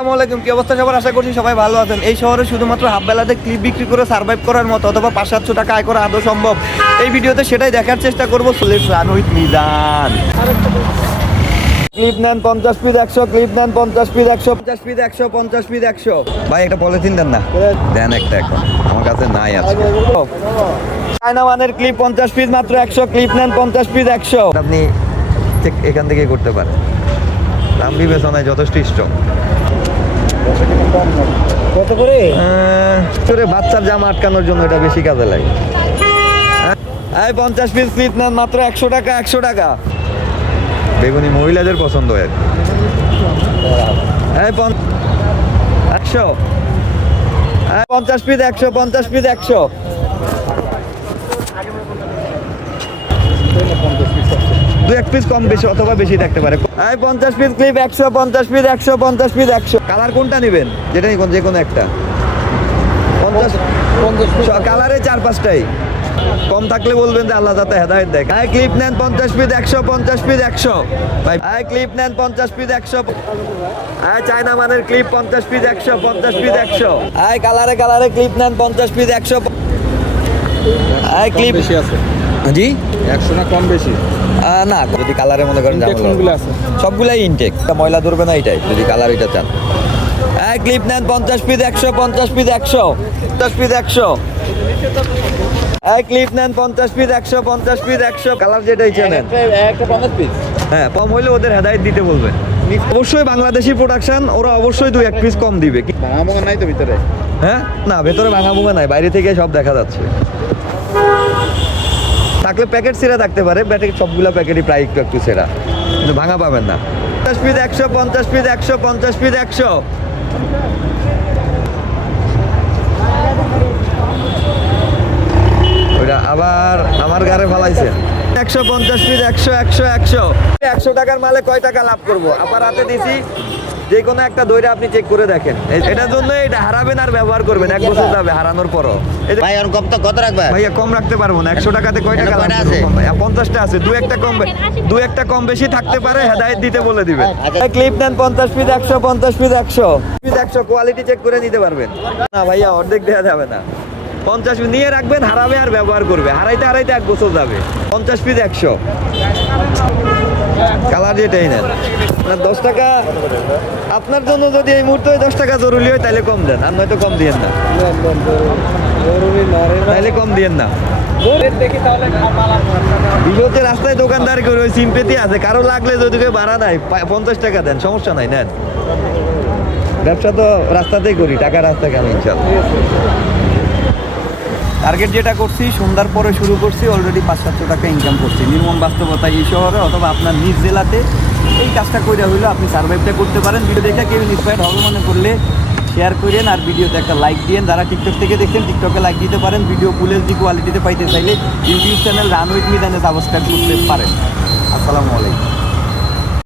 আসসালামু আলাইকুম, কি অবস্থা সবার? আশা করছি সবাই ভালো আছেন। এই শহরে শুধুমাত্র হাফ বেলাতে ক্লিপ বিক্রি করে সার্ভাইভ করার মতো অথবা পাঁচ সাতশো টাকা আয় করা আদৌ সম্ভব? এই ভিডিওতে সেটাই দেখার চেষ্টা করব রান উইথ মিজান। ক্লিপ নেন পঞ্চাশ পিস একশো ক্লিপ নেন পঞ্চাশ পিস একশো, পঞ্চাশ পিস একশো, পঞ্চাশ পিস একশো। ভাই, একটা পলিথিন দেন না। দেন একটা এখন। আমার কাছে নাই আছে চায়না মানের ক্লিপ পঞ্চাশ পিস মাত্র একশো ক্লিপ নেন পঞ্চাশ পিস একশো। আপনি এখান থেকে করতে পারেন। দাম বিবেচনায় যথেষ্ট স্ট্রং কত করে? তোরে বাচ্চার জামা আটকানোর জন্য এটা বেশি কাজে লাগে। এই, পঞ্চাশ পিস পিস নেন, মাত্র একশো টাকা একশো টাকা। বেগুনি মহিলাদের পছন্দ হয় এই একশো। পঞ্চাশ পিস একশো, পঞ্চাশ পিস একশো। দু এক পিস কম বেশি অথবা বেশি থাকতে পারে। এই পঞ্চাশ পিস ক্লিপ একশো পঞ্চাশ পিস একশো পঞ্চাশ পিস একশো। কালার কোনটা নেবেন? যেটাই কোন যে কোনো একটা। পঞ্চাশ পঞ্চাশ কালারে চার পাঁচটাই। কম থাকলে বলবেন যে আল্লাহ যাতে হেদায়ত দেখ আই ক্লিপ নেন পঞ্চাশ পিস একশো পঞ্চাশ পিস একশো। ভাই আই ক্লিপ নেন পঞ্চাশ পিস একশো। আই চায়না মানের ক্লিপ পঞ্চাশ পিস একশো পঞ্চাশ পিস একশো। আই কালারে কালারে ক্লিপ নেন পঞ্চাশ পিস একশো। আই ক্লিপ বেশি আছে। জি? একশো না কম বেশি? না যদি কালারে মনে করেন? সবগুলাই ইনটেক ময়লা ধরবে না এটাই যদি কালার এটা চান। এক ক্লিপ নেন পঞ্চাশ পিস একশো পঞ্চাশ পিস একশো পঞ্চাশ পিস একশো। এক ক্লিপ নেন পঞ্চাশ পিস একশো পঞ্চাশ পিস একশো। কালার যেটাই চেনেন একটা পিস হ্যাঁ কম হইলে ওদের হেদায়ত দিতে বলবেন অবশ্যই বাংলাদেশি প্রোডাকশন ওরা অবশ্যই দুই এক পিস কম দিবে। নাই তো ভিতরে? হ্যাঁ? না ভেতরে ভাঙা ভুঙা নাই বাইরে থেকে সব দেখা যাচ্ছে। থাকলে প্যাকেট সেরা থাকতে পারে প্যাকেট সবগুলো প্যাকেটই প্রায় একটু একটু সেরা। কিন্তু ভাঙা পাবেন না। পঞ্চাশ পিস একশো, পঞ্চাশ পিস একশো, পঞ্চাশ পিস একশো। আবার আমার গাড়ে ফালাইছে। একশো, পঞ্চাশ পিস একশো একশো একশো। একশো টাকার মালে কয় টাকা লাভ করব? আবার হাতে দিছি যে কোনো একটা দইটা আপনি চেক করে দেখেন। এটার জন্য এটা হারাবেন আর ব্যবহার করবেন। এক বছর যাবে হারানোর পরও। ভাই আর কত কত রাখবে? ভাইয়া কম রাখতে পারব না। একশো টাকাতে কয় টাকা আছে? কম? পঞ্চাশটা আছে। দু একটা কম বে- দু একটা কম বেশি থাকতে পারে হেদায়ত দিতে বলে দিবেন। আচ্ছা। ক্লিপ নেন পঞ্চাশ পিস একশো পঞ্চাশ পিস একশো। পিস একশো কোয়ালিটি চেক করে নিতে পারবেন। না ভাইয়া অর্ধেক দেওয়া যাবে না। পঞ্চাশ পিস নিয়ে রাখবেন, হারাবে আর ব্যবহার করবে। হারাইতে হারাইতে এক বছর যাবে। পঞ্চাশ পিস একশো। কালার যেটাই নেন। আপনার দশ টাকা, আপনার জন্য যদি এই মুহূর্তে দশ টাকা জরুরি হয়, তাহলে কম দেন। আর নয়তো কম দিয়েন না। তাহলে কম দিয়েন না। বিগতে রাস্তায় দোকানদার করে ওই সিম্পেতি আছে, কারও লাগলে যদি কেউ ভাড়া নাই পঞ্চাশ টাকা দেন, সমস্যা নাই, নেন। ব্যবসা তো রাস্তাতেই করি, টাকা রাস্তা কেন ইনশাল্লাহ? টার্গেট যেটা করছি, সন্ধ্যার পরে শুরু করছি অলরেডি পাঁচ সাতশো টাকা ইনকাম করছি। নির্মম বাস্তবতা এই শহরে অথবা আপনার নিজ জেলাতে এই কাজটা করে হইলে আপনি সার্ভাইভটা করতে পারেন। ভিডিও দেখে কেউ ইন্সপায়ার হবে মনে করলে শেয়ার করেন আর ভিডিওতে একটা লাইক দিন যারা টিকটক থেকে দেখছেন টিকটকে লাইক দিতে পারেন। ভিডিও ফুল এইচডি কোয়ালিটিতে পাইতে চাইলে YouTube channel run with me subscribe করতে পারেন। আসসালামু আলাইকুম।